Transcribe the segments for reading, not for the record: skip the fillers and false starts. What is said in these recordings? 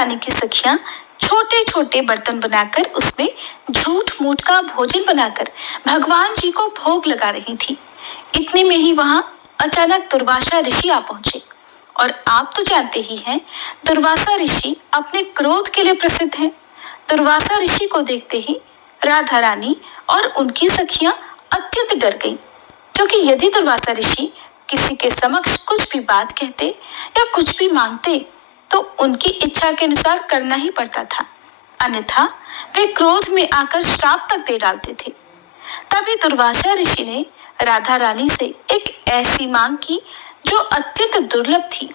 रानी की सखियां छोटे छोटे बर्तन बनाकर उसमें झूठ मूठ का भोजन बनाकर भगवान जी को भोग लगा रही थी। इतने में ही वहां अचानक दुर्वासा ऋषि आ पहुंचे। और आप तो जानते ही हैं, दुर्वासा ऋषि अपने क्रोध के लिए प्रसिद्ध हैं। दुर्वासा ऋषि को देखते ही राधा रानी और उनकी सखियां अत्यंत डर गईं, क्योंकि यदि दुर्वासा ऋषि किसी के समक्ष कुछ भी बात कहते या कुछ भी मांगते तो उनकी इच्छा के अनुसार करना ही पड़ता था, अन्यथा वे क्रोध में आकर श्राप तक दे डालते थे। तभी दुर्वासा ऋषि ने राधा रानी से एक ऐसी मांग की जो अत्यंत दुर्लभ थी।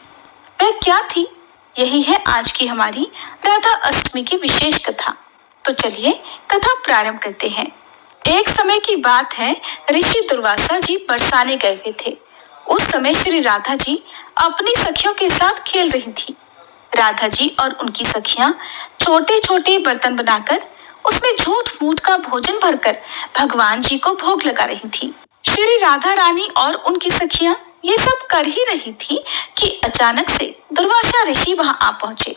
वह क्या थी? यही है आज की हमारी राधा अष्टमी की विशेष कथा। तो चलिए कथा प्रारंभ करते हैं। एक समय की बात है, ऋषि दुर्वासा जी बरसाने गए हुए थे। उस समय श्री राधा जी अपनी सखियों के साथ खेल रही थी। राधा जी और उनकी सखियां छोटे छोटे बर्तन बनाकर उसमें झूठ मूठ का भोजन भरकर भगवान जी को भोग लगा रही थी। श्री राधा रानी और उनकी सखियां ये सब कर ही रही थी कि अचानक से दुर्वासा ऋषि वहां आ पहुंचे।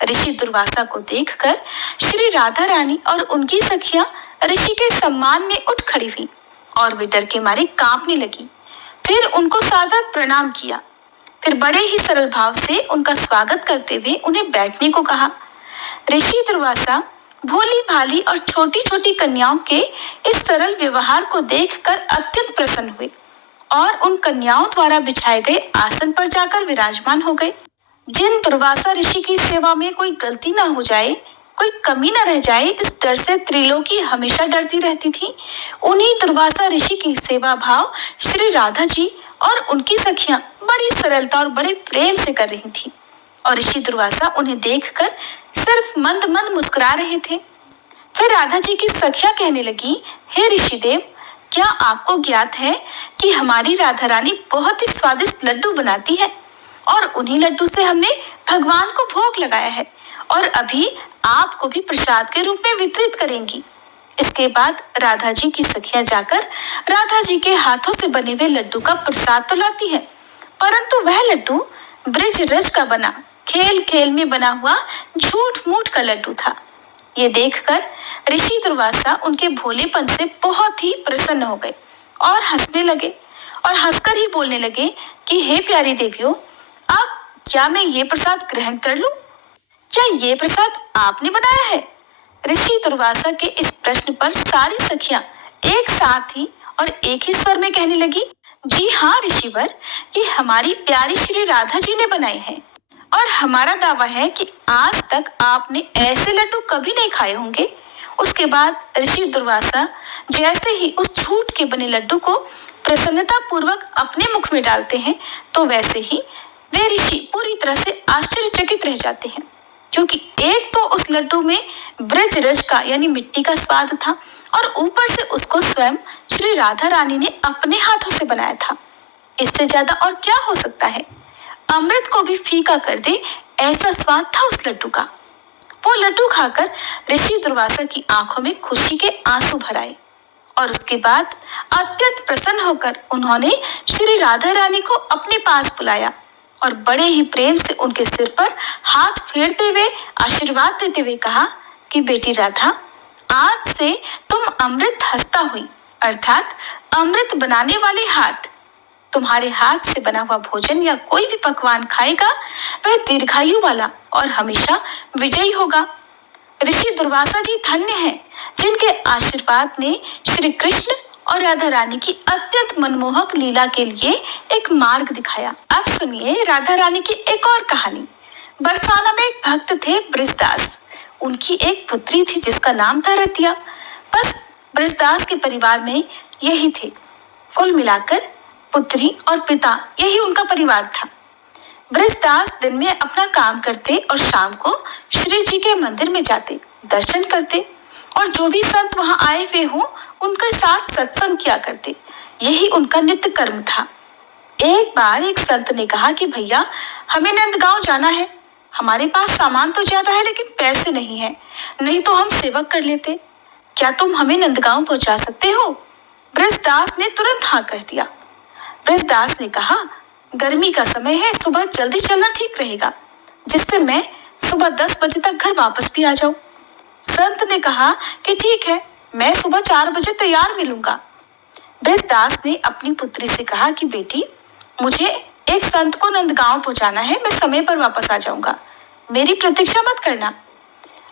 ऋषि दुर्वासा को देखकर श्री राधा रानी और उनकी सखियां ऋषि के सम्मान में उठ खड़ी हुई और वे डर के मारे कांपने लगी। फिर उनको सादर प्रणाम किया। फिर बड़े ही सरल भाव से उनका स्वागत करते हुए उन्हें बैठने को कहा। ऋषि दुर्वासा भोली भाली और छोटी छोटी कन्याओं के इस सरल व्यवहार को देखकर अत्यंत प्रसन्न हुए और उन कन्याओं द्वारा बिछाए गए आसन पर जाकर विराजमान हो गए। जिन दुर्वासा ऋषि की सेवा में कोई गलती ना हो जाए, कोई कमी न रह जाए, इस डर से त्रिलोकी हमेशा डरती रहती थी। उन्हीं दुर्वासा ऋषि की सेवा भाव श्री राधा जी और उनकी सखियां बड़ी सरलता और बड़े प्रेम से कर रही थी। और ऋषि दुर्वासा उन्हें देखकर सिर्फ मंद मंद मुस्कुरा रहे थे। फिर राधा जी की सखियां कहने लगी, हे ऋषिदेव, क्या आपको ज्ञात है कि हमारी राधा रानी बहुत ही स्वादिष्ट लड्डू बनाती है और उन्हीं लड्डू से हमने भगवान को भोग लगाया है और अभी आपको भी प्रसाद के रूप में वितरित करेंगी। इसके बाद राधा जी की सखियां जाकर राधा जी के हाथों से बने हुए लड्डू का प्रसाद तो लाती है, परंतु वह लड्डू ब्रिज रज का बना, खेल खेल में बना हुआ झूठ मूठ का लड्डू था। ये देखकर ऋषि दुर्वासा उनके भोलेपन से बहुत ही प्रसन्न हो गए और हंसने लगे और हंसकर ही बोलने लगे कि हे प्यारी देवियों, अब क्या मैं ये प्रसाद ग्रहण कर लूं? क्या ये प्रसाद आपने बनाया है? ऋषि दुर्वासा के इस प्रश्न पर सारी सखियां एक साथ ही और एक ही स्वर में कहने लगी, जी हाँ ऋषिवर, ये हमारी प्यारी श्री राधा जी ने बनाए हैं और हमारा दावा है कि आज तक आपने ऐसे लड्डू कभी नहीं खाए होंगे। उसके बाद ऋषि दुर्वासा जैसे ही उस झूठ के बने लड्डू को प्रसन्नता पूर्वक अपने मुख में डालते हैं, तो वैसे ही वे ऋषि पूरी तरह से आश्चर्यचकित रह जाते हैं, क्योंकि एक तो उस लड्डू में ब्रज रज का यानी मिट्टी का स्वाद था और ऊपर से उसको स्वयं श्री राधा रानी ने अपने हाथों से बनाया था। इससे ज्यादा और क्या हो सकता है? अमृत को भी फीका कर दे ऐसा स्वाद था उस लड्डू का। वो लड्डू खाकर ऋषि दुर्वासा की आंखों में खुशी के आंसू भर आए और उसके बाद अत्यंत प्रसन्न होकर उन्होंने श्री राधा रानी को अपने पास बुलाया और बड़े ही प्रेम से उनके सिर पर हाथ फेरते हुए आशीर्वाद देते हुए कहा कि बेटी राधा, आज से तुम अमृत हस्ता हुई, अर्थात अमृत बनाने वाले हाथ। तुम्हारे हाथ से बना हुआ भोजन या कोई भी पकवान खाएगा वह दीर्घायु वाला और हमेशा विजयी होगा। ऋषि दुर्वासा जी धन्य हैं जिनके आशीर्वाद ने श्री कृष्ण और राधा रानी की अत्यंत मनमोहक लीला के लिए एक मार्ग दिखाया। अब सुनिए राधा रानी की एक और कहानी। बरसाना में एक भक्त थे ब्रिजदास। उनकी एक पुत्री थी जिसका नाम था रतिया। बस ब्रिजदास के परिवार में यही थे। कुल मिलाकर पुत्री और पिता यही उनका परिवार था। ब्रिजदास दिन में अपना काम करते और शाम को श्री जी के मंदिर में जाते, दर्शन करते और जो भी संत वहां आए हुए हों उनके साथ सत्संग किया करते। यही उनका नित्य कर्म था। एक बार एक संत ने कहा कि भैया, हमें नंदगांव जाना है। हमारे पास सामान तो ज्यादा है लेकिन पैसे नहीं है, नहीं तो हम सेवक कर लेते। क्या तुम हमें नंदगांव पहुंचा सकते हो? ब्रिजदास ने तुरंत हाँ कर दिया। ब्रिजदास ने कहा, गर्मी का समय है, सुबह जल्दी चलना ठीक रहेगा, जिससे मैं सुबह 10 बजे तक घर वापस भी आ जाओ। संत ने कहा कि ठीक है, मैं सुबह 4 बजे तैयार मिलूंगा। बृजदास ने अपनी पुत्री से कहा कि बेटी, मुझे एक संत को नंदगांव पहुंचाना है, मैं समय पर वापस आ जाऊंगा, मेरी प्रतीक्षा मत करना।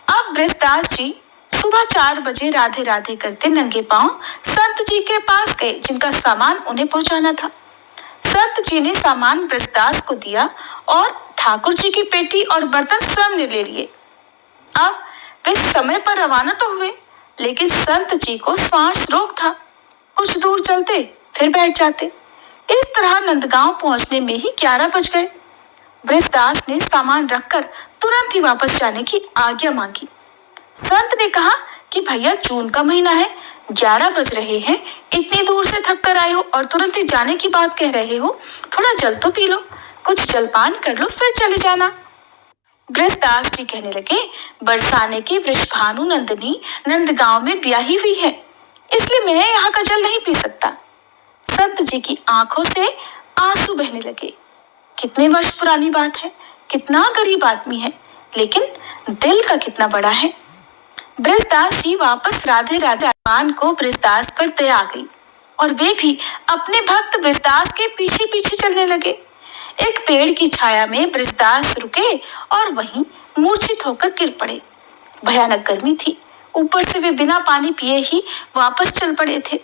अब बृजदास जी सुबह 4 बजे राधे राधे करते नंगे पांव संत जी के पास गए, जिनका सामान उन्हें पहुंचाना था। संत जी ने सामान बृजदास को दिया और ठाकुर जी की पेटी और बर्तन स्वयं ने ले लिए। अब वे समय पर रवाना तो हुए, लेकिन संत जी को श्वास रोक था। कुछ दूर चलते फिर बैठ जाते। इस तरह नंदगांव पहुंचने में ही 11 बज गए। बृजदास ने सामान रखकर तुरंत ही वापस जाने की आज्ञा मांगी। संत ने कहा कि भैया, जून का महीना है, 11 बज रहे हैं, इतनी दूर से थक कर आए हो और तुरंत ही जाने की बात कह रहे हो, थोड़ा जल तो पी लो, कुछ जलपान कर लो, फिर चले जाना। बृजदास जी कहने लगे, बरसाने की वृषभानु नंदिनी नंदगांव में ब्याही हुई है, इसलिए मैं यहाँ का जल नहीं पी सकता। संत जी की आंखों से आंसू बहने लगे। कितने वर्ष पुरानी बात है, कितना गरीब आदमी है, लेकिन दिल का कितना बड़ा है। बृजदास जी वापस राधे राधे भगवान को बृजदास पर दया आ गई और वे भी अपने भक्त बृजदास के पीछे पीछे चलने लगे। एक पेड़ की छाया में बृजदास रुके और वहीं मूर्छित होकर गिर पड़े। भयानक गर्मी थी, ऊपर से वे बिना पानी पिए ही वापस चल पड़े थे,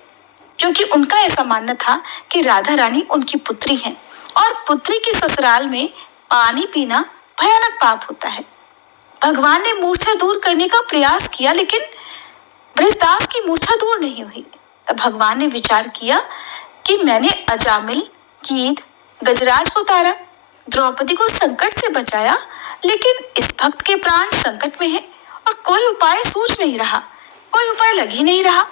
क्योंकि उनका ऐसा मानना था कि राधा रानी उनकी पुत्री हैं और पुत्री की ससुराल में पानी पीना भयानक पाप होता है। भगवान ने मूर्छा दूर करने का प्रयास किया, लेकिन बृजदास की मूर्छा दूर नहीं हुई। तब भगवान ने विचार किया कि मैंने अजामिल, गीध, गजराज को उतारा, द्रौपदी को संकट से बचाया, लेकिन इस भक्त के प्राण संकट में हैं और कोई उपाय सूझ नहीं रहा, कोई उपाय लग ही नहीं रहा।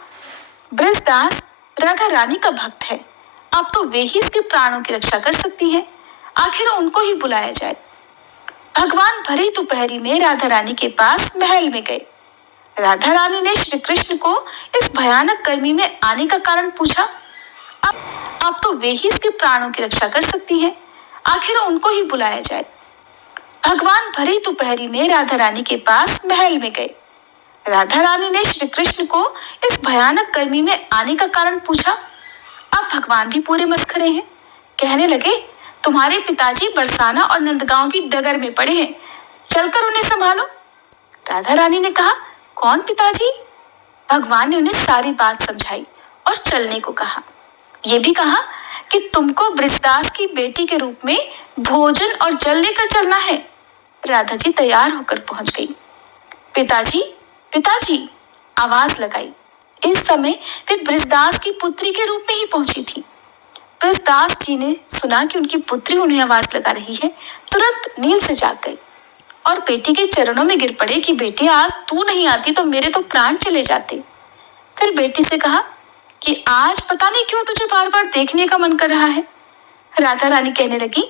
बृजदास राधा रानी का भक्त है, अब तो वे ही इसके प्राणों की रक्षा कर सकती हैं, आखिर उनको ही बुलाया जाए। भगवान भरी दोपहरी में राधा रानी के पास महल में गए। राधा रानी ने श्री कृष्ण को इस भयानक गर्मी में आने का कारण पूछा। अब तो वे ही इसके प्राणों की रक्षा कर सकती हैं, आखिर उनको ही बुलाया जाए। भगवान भरी दोपहरी में राधा रानी के पास महल में गए। राधा रानी ने श्री कृष्ण को इस भयानक गर्मी में आने का कारण पूछा। अब भगवान भी पूरे मस्खरे हैं, कहने लगे, तुम्हारे पिताजी बरसाना और नंदगांव की डगर में पड़े हैं, चलकर उन्हें संभालो। राधा रानी ने कहा, कौन पिताजी? भगवान ने उन्हें सारी बात समझाई और चलने को कहा। ये भी कहा कि तुमको बृजदास की बेटी के रूप में भोजन और जल लेकर चलना है। राधा जी तैयार होकर पहुंच गई। पिताजी, पिताजी, आवाज लगाई। इस समय वे बृजदास की पुत्री के रूप में ही पहुंची थी। बृजदास जी ने सुना कि उनकी पुत्री उन्हें आवाज लगा रही है, तुरंत नींद से जाग गए और बेटी के चरणों में गिर पड़े कि बेटी, आज तू नहीं आती तो मेरे तो प्राण चले जाते। फिर बेटी से कहा कि आज पता नहीं क्यों तुझे बार बार देखने का मन कर रहा है। राधा रानी कहने लगी,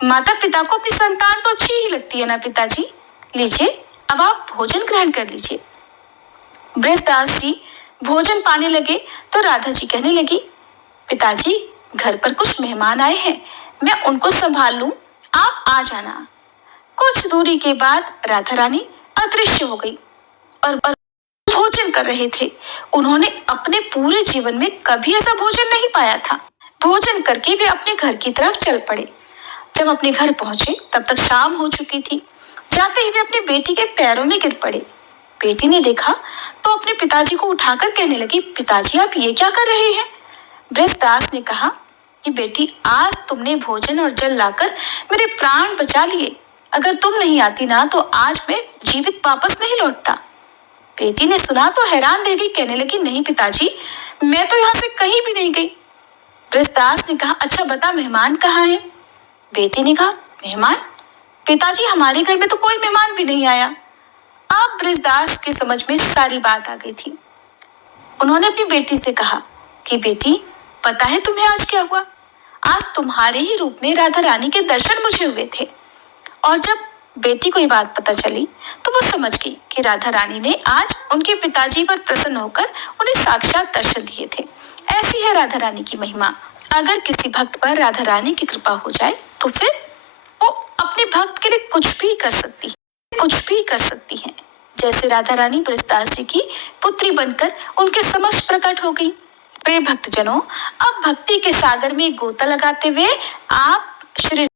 माता पिता को अपनी संतान तो अच्छी ही लगती है ना पिताजी, लीजिए अब आप भोजन ग्रहण कर लीजिए। बृजदास जी भोजन पाने लगे तो राधा जी कहने लगी, पिताजी, घर पर कुछ मेहमान आए हैं, मैं उनको संभाल लूं, आप आ जाना। कुछ दूरी के बाद राधा रानी अदृश्य हो गई और भोजन कर रहे थे। उन्होंने अपने पूरे जीवन में कभी ऐसा भोजन नहीं पाया था। भोजन करके वे अपने घर की तरफ चल पड़े। जब अपने घर पहुंचे तब तक शाम हो चुकी थी। जाते ही वे अपनी बेटी के पैरों में गिर पड़े। बेटी ने देखा तो अपने पिताजी को उठाकर कहने लगी, पिताजी आप ये क्या कर रहे हैं? बृजदास ने कहा कि बेटी, आज तुमने भोजन और जल लाकर मेरे प्राण बचा लिए, अगर तुम नहीं आती ना तो आज मैं जीवित वापस नहीं लौटता। बेटी ने सुना तो हैरान रह गई, कहने लगी, नहीं पिताजी, मैं तो यहाँ से कहीं भी नहीं गई। बृजदास ने कहा, अच्छा बता मेहमान कहाँ हैं? बेटी ने कहा, मेहमान? पिताजी, हमारे घर में तो कोई मेहमान भी नहीं आया। अब बृजदास के समझ में सारी बात आ गई थी। उन्होंने अपनी बेटी से कहा कि बेटी, पता है तुम्हें आज क्या हुआ? आज तुम्हारे ही रूप में राधा रानी के दर्शन मुझे हुए थे। और जब बेटी को ये बात पता चली तो वो समझ गई कि राधा रानी ने आज उनके पिताजी पर प्रसन्न होकर उन्हें साक्षात दर्शन दिए थे। ऐसी है राधा रानी की महिमा। अगर किसी भक्त पर राधा रानी की कृपा हो जाए तो फिर वो अपने भक्त के लिए कुछ भी कर सकती है। कुछ भी कर सकती हैं। जैसे राधा रानी ब्रजदास जी की पुत्री बनकर उनके समक्ष प्रकट हो गई। प्रिय भक्तजनों, अब भक्ति के सागर में गोता लगाते हुए आप श्री